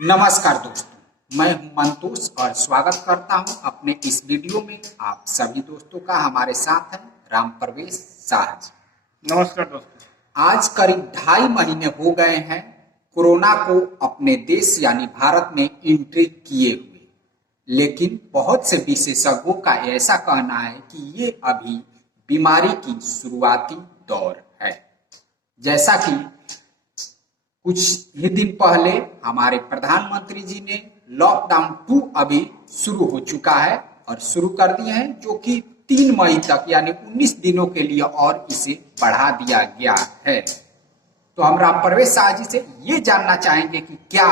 नमस्कार दोस्तों, मैं हूं मंतोष और स्वागत करता हूं अपने इस वीडियो में आप सभी दोस्तों का। हमारे साथ हैं राम प्रवेश शाह जी। नमस्कार दोस्तों। आज करीब 2.5 महीने हो गए हैं कोरोना को अपने देश यानी भारत में एंट्री किए हुए, लेकिन बहुत से विशेषज्ञों का ऐसा कहना है कि ये अभी बीमारी की शुरुआती दौर है। जैसा कि कुछ ही दिन पहले हमारे प्रधानमंत्री जी ने लॉकडाउन 2 अभी शुरू हो चुका है और शुरू कर दिए हैं, जो कि 3 मई तक यानी 19 दिनों के लिए और इसे बढ़ा दिया गया है। तो हम राम प्रवेश शाह जी से ये जानना चाहेंगे कि क्या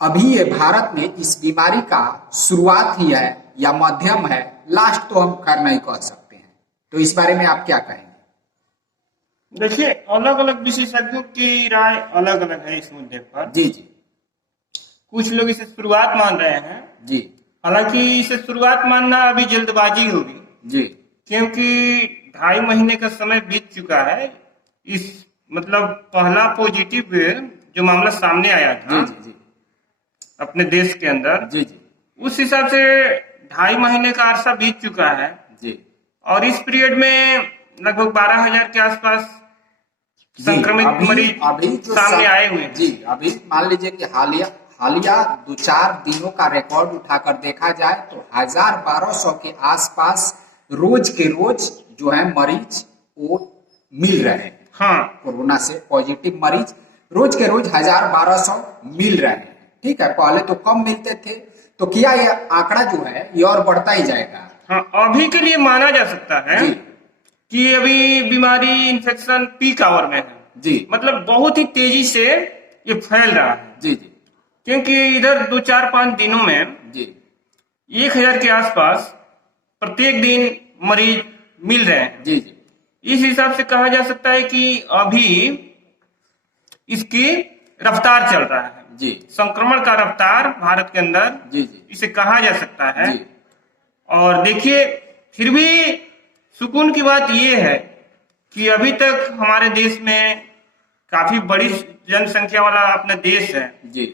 अभी ये भारत में इस बीमारी का शुरुआत ही है या मध्यम है, लास्ट तो हम कर नहीं कह सकते हैं। तो इस बारे में आप क्या कहेंगे? देखिए, अलग अलग विशेषज्ञों की राय अलग अलग है इस मुद्दे पर। जी जी। कुछ लोग इसे शुरुआत मान रहे हैं जी। हालांकि इसे शुरुआत मानना अभी जल्दबाजी होगी जी। क्योंकि 2.5 महीने का समय बीत चुका है। इस मतलब पहला पॉजिटिव जो मामला सामने आया था जी जी। अपने देश के अंदर, जी जी। उस हिसाब से 2.5 महीने का अरसा बीत चुका है जी। और इस पीरियड में लगभग 12,000 के आसपास संक्रमित मरीज अभी जो सामने आए हुए हैं। जी, अभी मान लीजिए कि हालिया 2-4 दिनों का रिकॉर्ड उठाकर देखा जाए तो 1,000-1,200 के आसपास रोज के रोज जो है मरीज वो मिल रहे हैं। हाँ, कोरोना से पॉजिटिव मरीज रोज के रोज 1,000-1,200 मिल रहे हैं। ठीक है, पहले तो कम मिलते थे, तो क्या ये आंकड़ा जो है ये और बढ़ता ही जाएगा? हाँ, अभी के लिए माना जा सकता है जी कि अभी बीमारी इन्फेक्शन पीक आवर में है। जी। मतलब बहुत ही तेजी से ये फैल रहा है। जी जी। क्योंकि इधर 2-4-5 दिनों में जी 1,000 के आसपास प्रत्येक दिन मरीज मिल रहे हैं। जी। जी इस हिसाब से कहा जा सकता है कि अभी इसकी रफ्तार चल रहा है। जी। संक्रमण का रफ्तार भारत के अंदर जी जी। इसे कहा जा सकता है। जी और देखिए, फिर भी सुकून की बात यह है कि अभी तक हमारे देश में काफी बड़ी जनसंख्या वाला अपना देश है जी।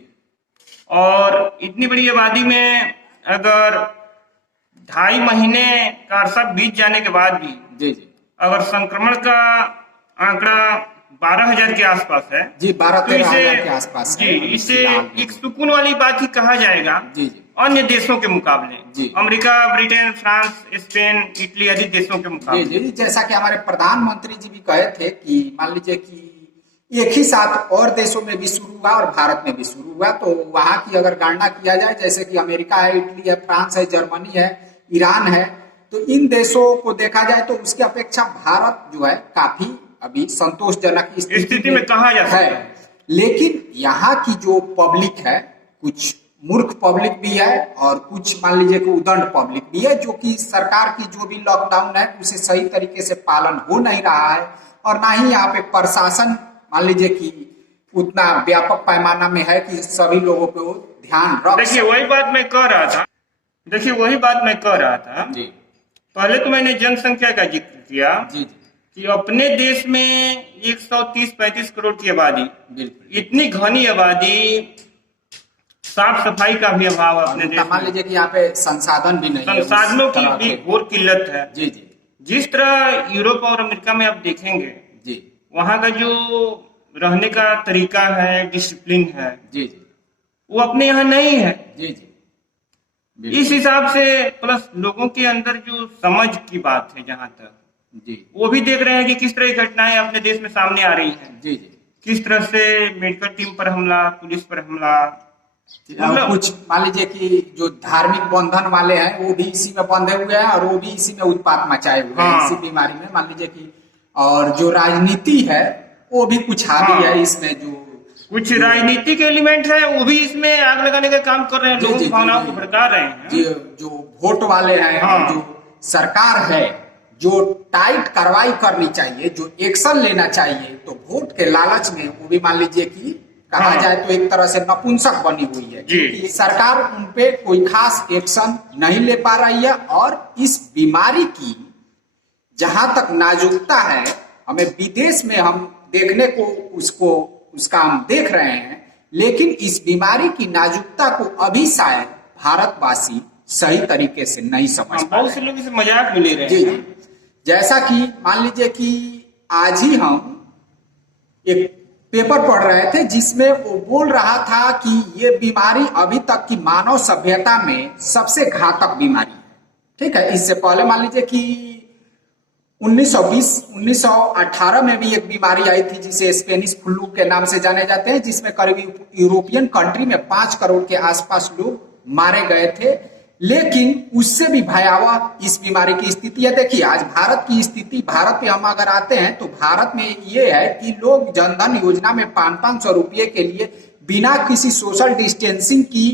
और इतनी बड़ी आबादी में अगर 2.5 महीने का अरसा बीत जाने के बाद भी जी जी। अगर संक्रमण का आंकड़ा 12,000 के आसपास है जी, तो 12-13,000 के आसपास जी, है इसे फिलहाल में। एक सुकून वाली बात ही कहा जाएगा जी जी। अन्य देशों के मुकाबले। जी। America, Britain, France, Spain, Italy आदि देशों के जी मुकाबले। जी। जैसा कि हमारे प्रधानमंत्री जी भी कहे थे कि मान लीजिए कि एक ही साथ और देशों में भी शुरू हुआ और भारत में भी शुरू हुआ, तो वहां की अगर गणना किया जाए, जैसे कि अमेरिका है, इटली है, फ्रांस है, जर्मनी है, ईरान है, तो इन देशों को देखा जाए तो उसकी अपेक्षा भारत जो है काफी अभी संतोषजनक स्थिति में कहा जा सकता है। लेकिन यहाँ की जो पब्लिक है, कुछ मूर्ख पब्लिक भी है और कुछ मान लीजिए कि उदंड पब्लिक भी है, जो कि सरकार की जो भी लॉकडाउन है उसे सही तरीके से पालन हो नहीं रहा है और ना ही यहाँ पे प्रशासन मान लीजिए कि उतना व्यापक पैमाना में है कि सभी लोगों को ध्यान रख। देखिए, वही बात मैं कह रहा था जी। पहले तो मैंने जनसंख्या का जिक्र किया जी जी। कि अपने देश में 130-135 करोड़ की आबादी, बिल्कुल। इतनी घनी आबादी, साफ सफाई का भी अभाव है अपने देश मान में। लीजिए कि यहाँ पे संसाधन भी नहीं है, संसाधनों उस की तरह भी के। घोर किल्लत है। जी जी। जिस तरह यूरोप और अमेरिका में आप देखेंगे, जी वहां का जो रहने का तरीका है, डिसिप्लिन है, जी जी। वो अपने यहाँ नहीं है। जी जी। इस हिसाब से प्लस लोगों के अंदर जो समझ की बात है, जहां तक जी वो भी देख रहे हैं कि किस तरह की घटनाएं अपने देश में सामने आ रही हैं। जी जी। किस तरह से मेडिकल टीम पर हमला, पुलिस पर हमला, मतलब कुछ मान लीजिए कि जो धार्मिक बंधन वाले हैं वो भी इसी में बंधे हुए हैं और वो भी इसी में उत्पात मचाए हुए हैं। हाँ। इसी बीमारी में मान लीजिए कि और जो राजनीति है वो भी कुछ हावी हाँ। है इसमें, जो कुछ राजनीतिक एलिमेंट है वो भी इसमें आग लगाने का काम कर रहे हैं, लोगों की भावनाओं को भड़का रहे हैं। जो वोट वाले हैं। हाँ। जो सरकार है जो टाइट कार्रवाई करनी चाहिए, जो एक्शन लेना चाहिए, तो वोट के लालच में वो भी मान लीजिए कि कहा हाँ। जाए तो एक तरह से नपुंसक बनी हुई है जी। कि सरकार उन पे कोई खास एक्शन नहीं ले पा रही है। और इस बीमारी की जहां तक नाजुकता है, हमें विदेश में हम देखने को उसका हम देख रहे हैं, लेकिन इस बीमारी की नाजुकता को अभी शायद भारतवासी सही तरीके से नहीं समझ पा बहुत से रहे लोग इसे मजाक में ले रहे जी हैं। जी। जैसा कि मान लीजिए कि आज ही हम एक पेपर पढ़ रहे थे जिसमें वो बोल रहा था कि ये बीमारी अभी तक की मानव सभ्यता में सबसे घातक बीमारी है। ठीक है, इससे पहले मान लीजिए कि 1918 में भी एक बीमारी आई थी जिसे स्पेनिश फ्लू के नाम से जाने जाते हैं, जिसमें करीब यूरोपियन कंट्री में 5 करोड़ के आसपास लोग मारे गए थे। लेकिन उससे भी भयावह इस बीमारी की स्थिति है। देखिए आज भारत की स्थिति, भारत पे हम अगर आते हैं तो भारत में ये है कि लोग जनधन योजना में 500 रुपये के लिए बिना किसी सोशल डिस्टेंसिंग की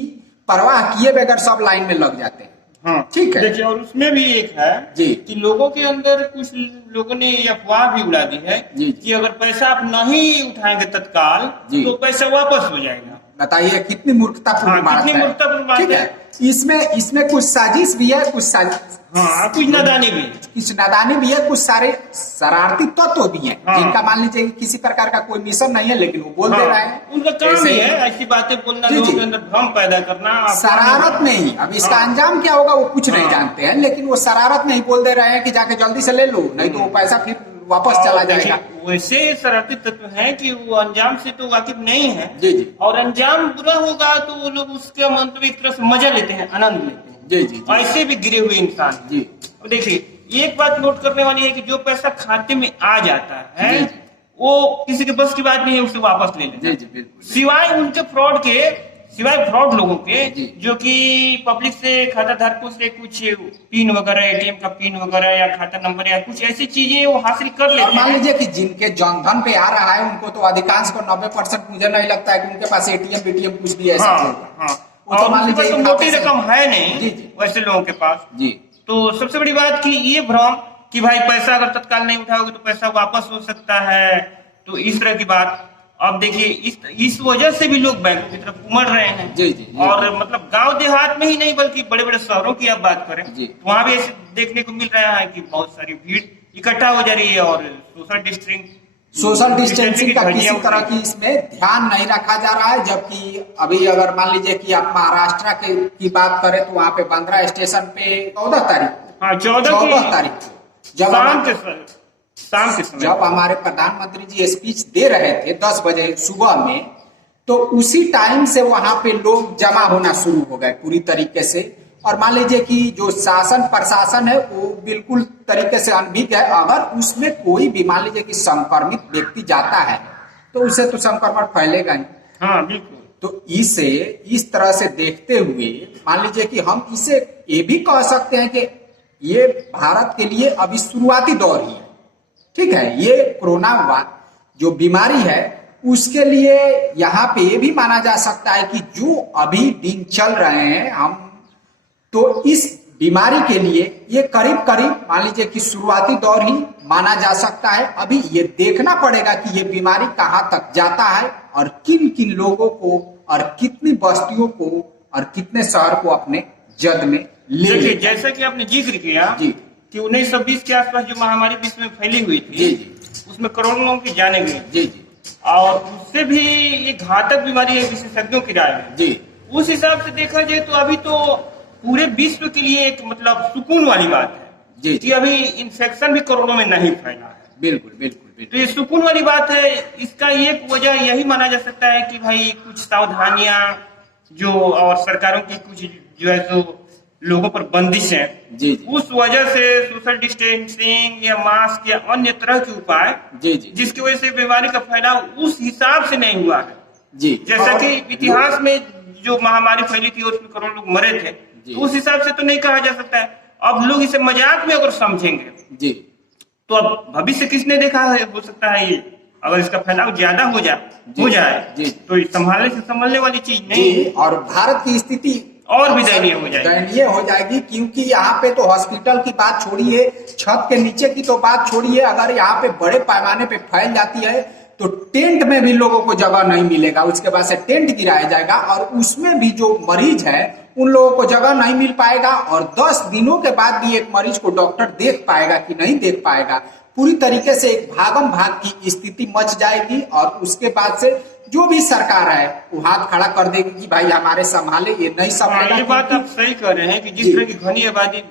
परवाह किए बगैर सब लाइन में लग जाते हैं। हाँ ठीक है। देखिए, और उसमें भी एक है जी। कि लोगों के अंदर कुछ लोगों ने ये अफवाह भी उड़ा दी है जी। कि अगर पैसा आप नहीं उठाएंगे तत्काल जी। तो पैसा वापस हो जाएगा। बताइए कितनी मूर्खतापूर्ण हाँ, बात कितनी है। मूर्खतापूर्ण बात ठीक है। है, इसमें कुछ साजिश भी है, कुछ हाँ, कुछ नादानी भी। कुछ नादानी भी है, कुछ सारे शरारती तत्व भी हैं हाँ। जिनका मान लीजिए कि किसी प्रकार का कोई मिशन नहीं है लेकिन वो बोल दे रहे हैं। उनका काम ऐसे ही ही है ऐसी बातें बोलना, जी, लोगों जी। के अंदर भ्रम पैदा करना, शरारत में ही। अब इसका हाँ। अंजाम क्या होगा वो कुछ नहीं हाँ। जानते हैं, लेकिन वो शरारत में ही बोल दे रहे हैं कि जाके जल्दी से ले लो, नहीं तो वो पैसा फिर वापस चला जाएगा। वैसे शरारती तत्व है कि वो अंजाम से तो वाकिफ नहीं है। जी जी और अंजाम बुरा होगा तो वो लोग उसके मतलब एक तरह से मजा लेते हैं, आनंद लेते हैं। जी जी ऐसे भी गिरे हुए इंसान हैं। जी। अब देखिए एक बात नोट करने वाली है कि जो पैसा खाते में आ जाता है जी, जी। वो किसी के बस की बात नहीं है उसे वापस ले लेना। जी जी बिल्कुल। सिवाय उनके फ्रॉड के, सिवाय फ्रॉड लोगों के जी। जो कि पब्लिक से, खाता धारकों से कुछ पिन वगैरह, एटीएम का पिन वगैरह या खाता नंबर या कुछ ऐसी चीजें वो हासिल कर और लेते मान हैं। लीजिए कि जिनके जनधन पे आ रहा है उनको तो अधिकांश को 90% मुझे नहीं लगता है कि उनके पास एटीएम कुछ भी ऐसा होगा। हाँ, वो तो और मान उनके पास लीजिए तो एक मोटी खाते से- रकम है नहीं जी, जी। वैसे लोगों के पास। जी तो सबसे बड़ी बात कि ये भ्रम कि भाई पैसा अगर तत्काल नहीं उठाओगे तो पैसा वापस हो सकता है, तो इस तरह की बात। अब देखिए इस वजह से भी लोग बैंकों की तरफ उमड़ रहे हैं। जी, जी, जी। और मतलब गांव देहात में ही नहीं बल्कि बड़े बड़े शहरों की आप बात करें जी। तो वहां भी ऐसे देखने को मिल रहा है कि बहुत सारी भीड़ इकट्ठा हो जा रही है और सोशल डिस्टेंसिंग का धज्जियां किसी तरह की इसमें ध्यान नहीं रखा जा रहा है। जबकि अभी अगर मान लीजिए कि आप महाराष्ट्र की बात करें तो वहां पे बांद्रा स्टेशन पे 14 तारीख को, हाँ 14 तारीख को शाम के समय जब हमारे प्रधानमंत्री जी स्पीच दे रहे थे 10 बजे सुबह में, तो उसी टाइम से वहां पे लोग जमा होना शुरू हो गए पूरी तरीके से। और मान लीजिए कि जो शासन प्रशासन है वो बिल्कुल तरीके से अनभिज्ञ है। अगर उसमें कोई भी मान लीजिए कि संक्रमित व्यक्ति जाता है तो उसे तो संक्रमण फैलेगा ही। हाँ बिल्कुल। तो इसे इस तरह से देखते हुए मान लीजिए कि हम इसे ये भी कह सकते हैं कि ये भारत के लिए अभी शुरुआती दौर ही है। ठीक है, ये कोरोना जो बीमारी है उसके लिए यहाँ पे ये भी माना जा सकता है कि जो अभी दिन चल रहे हैं हम, तो इस बीमारी के लिए ये करीब करीब मान लीजिए कि शुरुआती दौर ही माना जा सकता है। अभी ये देखना पड़ेगा कि ये बीमारी कहाँ तक जाता है और किन किन लोगों को और कितनी बस्तियों को और कितने शहर को अपने जद में ले देखिए लेता है। जैसा कि आपने जिक्र किया जी कि 1920 के आसपास जो महामारी विश्व में फैली हुई थी, जी जी उसमें करोड़ों लोगों की जाने गई जी जी और उससे भी ये घातक बीमारी है विशेषज्ञों की राय में। जी उस हिसाब से देखा जाए तो अभी तो पूरे विश्व के लिए एक मतलब सुकून वाली बात है जी कि अभी इन्फेक्शन भी करोड़ों में नहीं फैला है। बिल्कुल बिल्कुल तो बिल्कुल ये सुकून वाली बात है। इसका एक वजह यही माना जा सकता है कि भाई कुछ सावधानियां जो और सरकारों की कुछ जो है तो लोगों पर बंदिश है, जी जी उस वजह से सोशल डिस्टेंसिंग या मास्क या अन्य तरह के उपाय जी जी जिसकी वजह से बीमारी का फैलाव उस हिसाब से नहीं हुआ है। जी जैसा और कि इतिहास में जो महामारी फैली थी उसमें करोड़ लोग मरे थे, जी। तो उस हिसाब से तो नहीं कहा जा सकता है। अब लोग इसे मजाक में अगर समझेंगे जी तो अब भविष्य किसने देखा है, हो सकता है ये अगर इसका फैलाव ज्यादा हो जाए जी। तो ये संभालने से संभलने वाली चीज नहीं जी और भारत की स्थिति और भी दयनीय हो जाएगी। दयनीय हो जाएगी, क्योंकि यहाँ पे तो हॉस्पिटल की बात छोड़िए, छत के नीचे की तो बात छोड़िए, अगर यहाँ पे बड़े पैमाने पे फैल जाती है तो टेंट में भी लोगों को जगह नहीं मिलेगा। उसके बाद से टेंट गिराया जाएगा और उसमें भी जो मरीज है उन लोगों को जगह नहीं मिल पाएगा और 10 दिनों के बाद भी एक मरीज को डॉक्टर देख पाएगा कि नहीं देख पाएगा। पूरी तरीके से एक भागम भाग की स्थिति मच जाएगी और उसके बाद से जो भी सरकार है वो हाथ खड़ा कर देगी कि भाई हमारे संभाले, ये नहीं संभालेगा। ये बात आप सही कह रहे हैं कि जिस तरह की घनी आबादी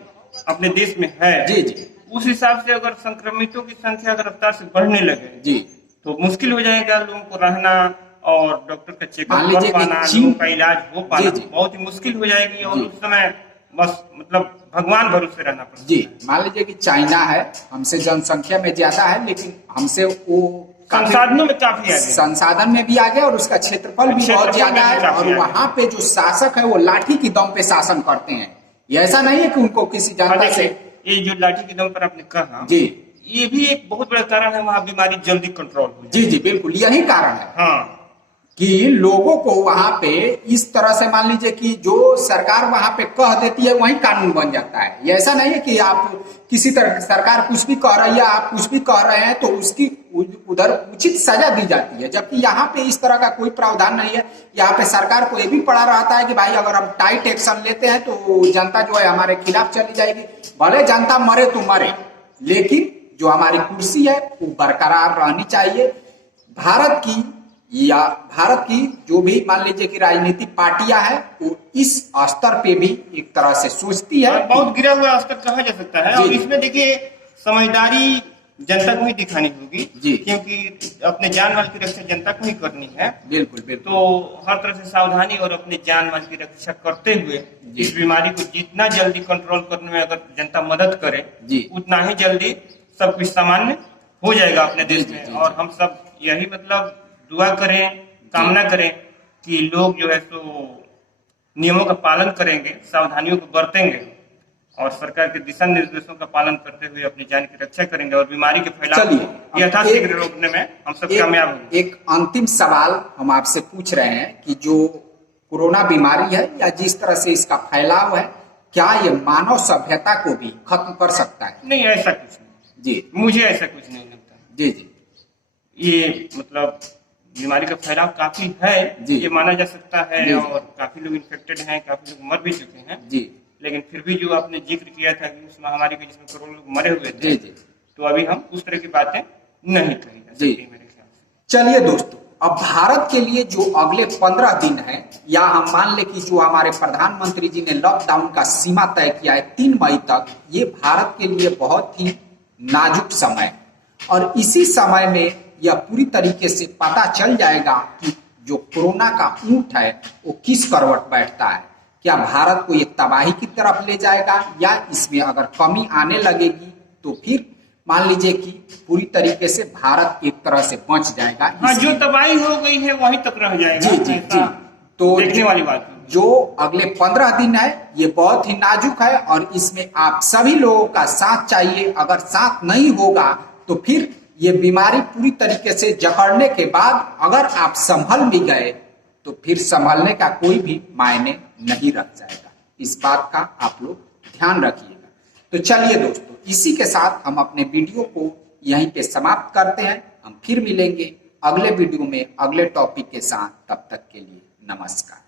अपने देश में है, जी जी, उस हिसाब से अगर संक्रमितों की संख्या अगर रफ्तार से बढ़ने लगे जी, तो मुश्किल हो जाएगा लोगों को रहना और डॉक्टर का चेकअप मान कर लीजिए कि पाना, चीन- लोगों का इलाज हो पाना जी, जी। बहुत ही मुश्किल हो जाएगी और जी। उस समय बस मतलब भगवान भरोसे रहना पड़ेगा। जी, मान लीजिए कि चाइना है, हमसे जनसंख्या में ज्यादा है, लेकिन हमसे वो संसाधनों में काफी आगे है। संसाधन में भी आगे और उसका क्षेत्रफल भी बहुत क्षेत्रफल ज्यादा में भी है। काफी और आगे। वहां पे जो शासक है वो लाठी की दम पे शासन करते हैं। ये ऐसा नहीं है कि उनको किसी हाँ, जनता देखिए, से, ये जो लाठी के दम पर आपने कहा, जी ये भी एक बहुत बड़ा कारण है, वहाँ बीमारी जल्दी कंट्रोल हो जाए। जी जी, बिल्कुल यही कारण है हाँ, कि लोगों को वहां पे इस तरह से मान लीजिए कि जो सरकार वहां पे कह देती है वही कानून बन जाता है। ये ऐसा नहीं है कि आप किसी तरह सरकार कुछ भी कह रही है, आप कुछ भी कह रहे हैं तो उसकी उधर उचित सजा दी जाती है, जबकि यहाँ पे इस तरह का कोई प्रावधान नहीं है। यहाँ पे सरकार को ये भी पड़ा रहता है कि भाई अगर हम टाइट एक्शन लेते हैं तो जनता जो है हमारे खिलाफ चली जाएगी। भले जनता मरे तो मरे, लेकिन जो हमारी कुर्सी है वो बरकरार रहनी चाहिए। भारत की जो भी मान लीजिए कि राजनीतिक पार्टियां हैं वो इस स्तर पे भी एक तरह से सोचती है। बहुत गिरा हुआ स्तर कहा जा सकता है। जी। और इसमें देखिए समझदारी जनता को ही दिखानी होगी, जी। क्योंकि अपने जान माल की रक्षा जनता को ही करनी है। बिल्कुल बिल्कुल। तो हर तरह से सावधानी और अपने जान माल की रक्षा करते हुए इस बीमारी को जितना जल्दी कंट्रोल करने में अगर जनता मदद करे, जी। उतना ही जल्दी सब कुछ सामान्य हो जाएगा अपने देश जी, में। जी, और हम सब यही मतलब दुआ करें, कामना करें कि लोग जो है सो नियमों का पालन करेंगे, सावधानियों को बरतेंगे और सरकार के दिशा निर्देशों का पालन करते हुए अपनी जान की रक्षा करेंगे और बीमारी के फैलाव चलिए, को यथाशीघ्र रोकने में हम सब कामयाब होंगे। एक अंतिम सवाल हम आपसे पूछ रहे हैं कि जो कोरोना बीमारी है या जिस तरह से इसका फैलाव है, क्या ये मानव सभ्यता को भी खत्म कर सकता है? नहीं, ऐसा कुछ नहीं। जी, मुझे ऐसा कुछ नहीं लगता। जी जी, ये मतलब बीमारी का फैलाव काफी है, जी। ये माना जा सकता है जी। और काफी लोग इन्फेक्टेड हैं, काफी लोग मर भी चुके हैं। जी लेकिन फिर भी जो आपने जिक्र किया था कि उस महामारी के जिसमें करोड़ों लोग मरे हुए थे, जी जी, तो अभी हम उस तरह की बातें नहीं कही जा जी। सकती मेरे ख्याल से। चलिए दोस्तों, अब भारत के लिए जो अगले 15 दिन है, या हम मान ले कि जो हमारे प्रधानमंत्री जी ने लॉकडाउन का सीमा तय किया है 3 मई तक, ये भारत के लिए बहुत ही नाजुक समय, और इसी समय में यह पूरी तरीके से पता चल जाएगा कि जो कोरोना का ऊंट है वो किस करवट बैठता है। क्या भारत को ये तबाही की तरफ ले जाएगा, या इसमें अगर कमी आने लगेगी तो फिर मान लीजिए कि पूरी तरीके से भारत एक तरह से बच जाएगा। हाँ, जो तबाही हो गई है वहीं तक रह जाएगा। जी जी जी, तो देखने वाली बात है। जो अगले 15 दिन है ये बहुत ही नाजुक है और इसमें आप सभी लोगों का साथ चाहिए। अगर साथ नहीं होगा तो फिर ये बीमारी पूरी तरीके से जकड़ने के बाद अगर आप संभल भी गए तो फिर संभलने का कोई भी मायने नहीं रह जाएगा। इस बात का आप लोग ध्यान रखिएगा। तो चलिए दोस्तों, इसी के साथ हम अपने वीडियो को यहीं पे समाप्त करते हैं। हम फिर मिलेंगे अगले वीडियो में अगले टॉपिक के साथ। तब तक के लिए नमस्कार।